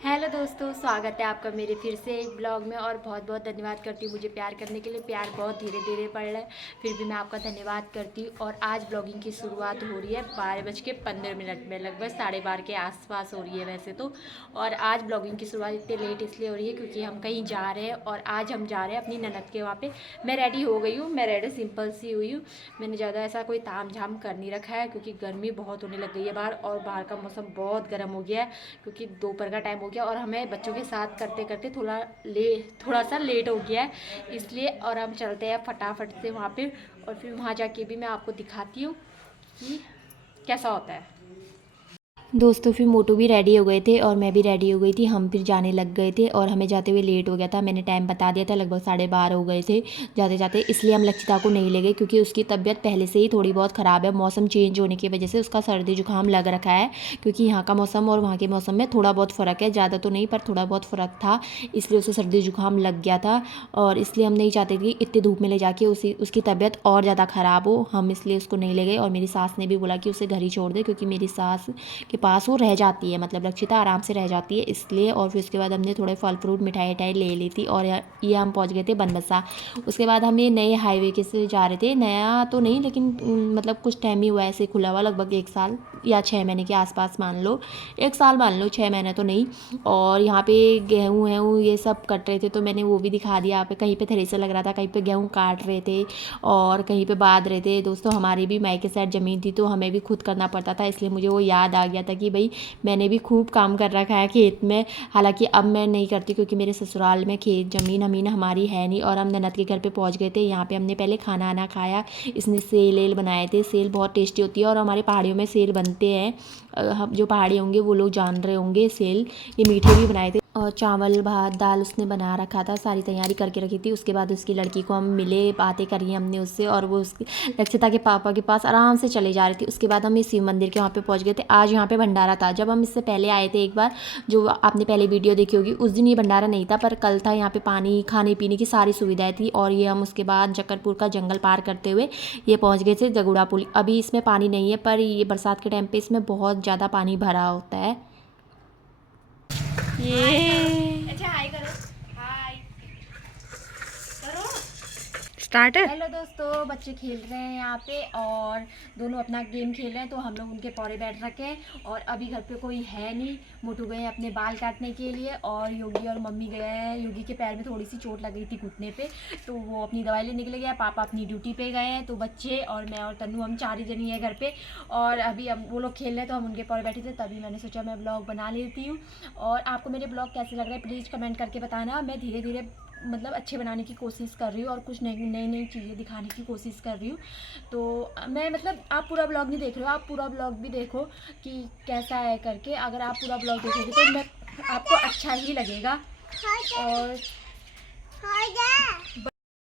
Hello दोस्तों, स्वागत है आपका मेरे फिर से एक ब्लॉग में। और बहुत बहुत धन्यवाद करती हूँ मुझे प्यार करने के लिए। प्यार बहुत धीरे धीरे पड़ रहा है, फिर भी मैं आपका धन्यवाद करती हूँ। और आज ब्लॉगिंग की शुरुआत हो रही है 12:15 में, लगभग 12:30 के आसपास हो रही है वैसे तो। और आज ब्लॉगिंग की शुरुआत इतने लेट इसलिए हो रही है क्योंकि हम कहीं जा रहे हैं, और आज हम जा रहे हैं अपनी ननद के वहाँ पे। मैं रेडी हो गई हूँ, मैं रेडी सिंपल सी हुई हूँ। मैंने ज़्यादा ऐसा कोई ताम झाम कर नहीं रखा है क्योंकि गर्मी बहुत होने लग गई है बाहर, और बाहर का मौसम बहुत गर्म हो गया है क्योंकि दोपहर का टाइम हो गया और हमें बच्चों के साथ करते करते थोड़ा सा लेट हो गया है इसलिए। और हम चलते हैं फटाफट से वहाँ पे, और फिर वहाँ जाके भी मैं आपको दिखाती हूँ कि कैसा होता है। दोस्तों फिर मोटू भी रेडी हो गए थे और मैं भी रेडी हो गई थी। हम फिर जाने लग गए थे और हमें जाते हुए लेट हो गया था। मैंने टाइम बता दिया था, लगभग 12:30 हो गए थे जाते जाते। इसलिए हम लक्षिता को नहीं ले गए क्योंकि उसकी तबीयत पहले से ही थोड़ी बहुत ख़राब है। मौसम चेंज होने की वजह से उसका सर्दी जुकाम लग रखा है, क्योंकि यहाँ का मौसम और वहाँ के मौसम में थोड़ा बहुत फ़र्क है, ज़्यादा तो नहीं पर थोड़ा बहुत फ़र्क था। इसलिए उसे सर्दी जुकाम लग गया था और इसलिए हम नहीं चाहते थे कि इतनी धूप में ले जाके उसकी तबीयत और ज़्यादा ख़राब हो। हम इसलिए उसको नहीं ले गए। और मेरी सास ने भी बोला कि उसे घर ही छोड़ दे क्योंकि मेरी सास के पास वो रह जाती है, मतलब लक्षिता आराम से रह जाती है इसलिए। और फिर उसके बाद हमने थोड़े फल फ्रूट मिठाई उठाई ले ली थी और ये हम पहुंच गए थे बनबसा। उसके बाद हम ये नए हाईवे के से जा रहे थे, नया तो नहीं लेकिन मतलब कुछ टाइम ही हुआ ऐसे खुला हुआ, लगभग 1 साल या 6 महीने के आसपास मान लो, 1 साल मान लो, 6 महीने तो नहीं। और यहाँ पे गेहूँ वेहूँ ये सब कट रहे थे तो मैंने वो भी दिखा दिया। यहाँ पे कहीं पे थ्रेसर लग रहा था, कहीं पे गेहूँ काट रहे थे और कहीं पे बांध रहे थे। दोस्तों हमारी भी मायके साइड ज़मीन थी तो हमें भी खुद करना पड़ता था, इसलिए मुझे वो याद आ गया था कि भाई मैंने भी खूब काम कर रखा है खेत में। हालांकि अब मैं नहीं करती क्योंकि मेरे ससुराल में खेत ज़मीन अमीन हमारी है नहीं। और हम ननद के घर पे पहुंच गए थे। यहाँ पे हमने पहले खाना आना खाया। इसने सेल एल बनाए थे। सेल बहुत टेस्टी होती है और हमारे पहाड़ियों में सेल बनते हैं। हम जो पहाड़ी होंगे वो लोग जान रहे होंगे सेल। ये मीठे भी बनाए थे और चावल भात दाल उसने बना रखा था, सारी तैयारी करके रखी थी। उसके बाद उसकी लड़की को हम मिले, बातें करी हमने उससे, और वो उसकी लक्षिता के पापा के पास आराम से चले जा रही थी। उसके बाद हम इस शिव मंदिर के वहाँ पे पहुँच गए थे। आज यहाँ पे भंडारा था। जब हम इससे पहले आए थे एक बार, जो आपने पहले वीडियो देखी होगी, उस दिन ये भंडारा नहीं था पर कल था। यहाँ पे पानी खाने पीने की सारी सुविधाएँ थी। और ये हम उसके बाद जक्करपुर का जंगल पार करते हुए ये पहुँच गए थे जगुड़ा पुल। अभी इसमें पानी नहीं है पर ये बरसात के टाइम पर इसमें बहुत ज़्यादा पानी भरा होता है। ये अच्छा हाय करो, हाय करो स्टार्ट है। हेलो दोस्तों, बच्चे खेल रहे हैं यहाँ पे और दोनों अपना गेम खेल रहे हैं तो हम लोग उनके पौड़े बैठ रखे हैं। और अभी घर पे कोई है नहीं। मोटू गए हैं अपने बाल काटने के लिए और योगी और मम्मी गए हैं। योगी के पैर में थोड़ी सी चोट लग गई थी घुटने पे, तो वो अपनी दवाई लेने के लिए गया। पापा अपनी ड्यूटी पे गए हैं, तो बच्चे और मैं और तन्नू हम 4 ही जनी है घर पे। और अभी हम वो लोग खेल रहे हैं तो हम उनके पौड़े बैठे थे, तभी मैंने सोचा मैं ब्लॉग बना लेती हूँ। और आपको मेरे ब्लॉग कैसे लग रहे हैं प्लीज़ कमेंट करके बताना। मैं धीरे धीरे मतलब अच्छे बनाने की कोशिश कर रही हूँ और कुछ नई नई नई चीज़ें दिखाने की कोशिश कर रही हूँ। तो मैं मतलब आप पूरा ब्लॉग नहीं देख रहे हो, आप पूरा ब्लॉग भी देखो कि कैसा है करके। अगर आप पूरा ब्लॉग देखोगे तो मैं आपको अच्छा ही लगेगा।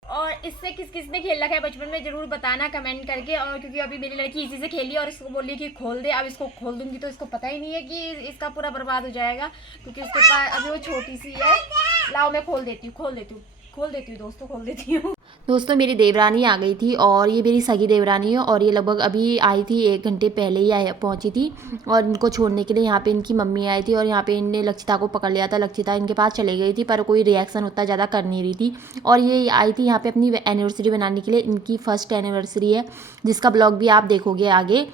और इससे किस किस ने खेल रखा है बचपन में ज़रूर बताना कमेंट करके। और क्योंकि अभी मेरी लड़की इसी से खेली और इसको बोली कि खोल दे, अब इसको खोल दूंगी तो इसको पता ही नहीं है कि इसका पूरा बर्बाद हो जाएगा क्योंकि उसके पास अभी वो छोटी सी है। लाओ मैं खोल देती हूँ दोस्तों, खोल देती हूँ। दोस्तों मेरी देवरानी आ गई थी और ये मेरी सगी देवरानी है और ये लगभग अभी आई थी 1 घंटे पहले ही पहुंची थी। और इनको छोड़ने के लिए यहाँ पे इनकी मम्मी आई थी और यहाँ पे इनने लक्षिता को पकड़ लिया था। लक्षिता इनके पास चले गई थी पर कोई रिएक्शन उतना ज़्यादा कर नहीं रही थी। और ये आई थी यहाँ पे अपनी एनिवर्सरी बनाने के लिए। इनकी फर्स्ट एनिवर्सरी है जिसका ब्लॉग भी आप देखोगे आगे।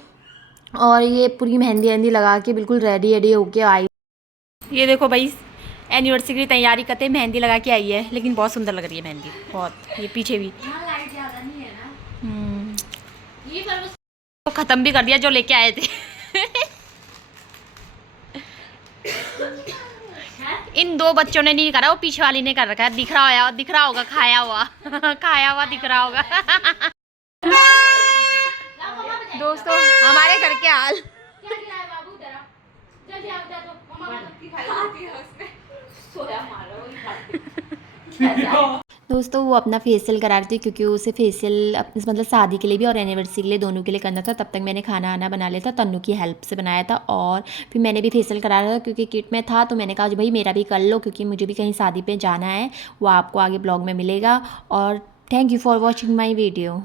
और ये पूरी मेहंदी वहंदी लगा के बिल्कुल रेडी रेडी होके आई। ये देखो भाई एनिवर्सरी की तैयारी करते मेहंदी लगा के आई है, लेकिन बहुत सुंदर लग रही है मेहंदी बहुत। ये पीछे भी तो ख़त्म भी कर दिया जो लेके आए थे। इन 2 बच्चों ने नहीं करा, वो पीछे वाली ने कर रखा है। दिख रहा होगा खाया हुआ खाया हुआ दिख रहा होगा। दोस्तों हमारे घर के हाल दोस्तों वो अपना फेशियल करा रही थी क्योंकि उसे फेशियल मतलब शादी के लिए भी और एनिवर्सरी के लिए दोनों के लिए करना था। तब तक मैंने खाना आना बना लिया था, तन्नू की हेल्प से बनाया था। और फिर मैंने भी फेशियल करा रहा था क्योंकि किट में था, तो मैंने कहा भाई मेरा भी कर लो क्योंकि मुझे भी कहीं शादी पे जाना है। वो आपको आगे ब्लॉग में मिलेगा। और thank you for watching my video.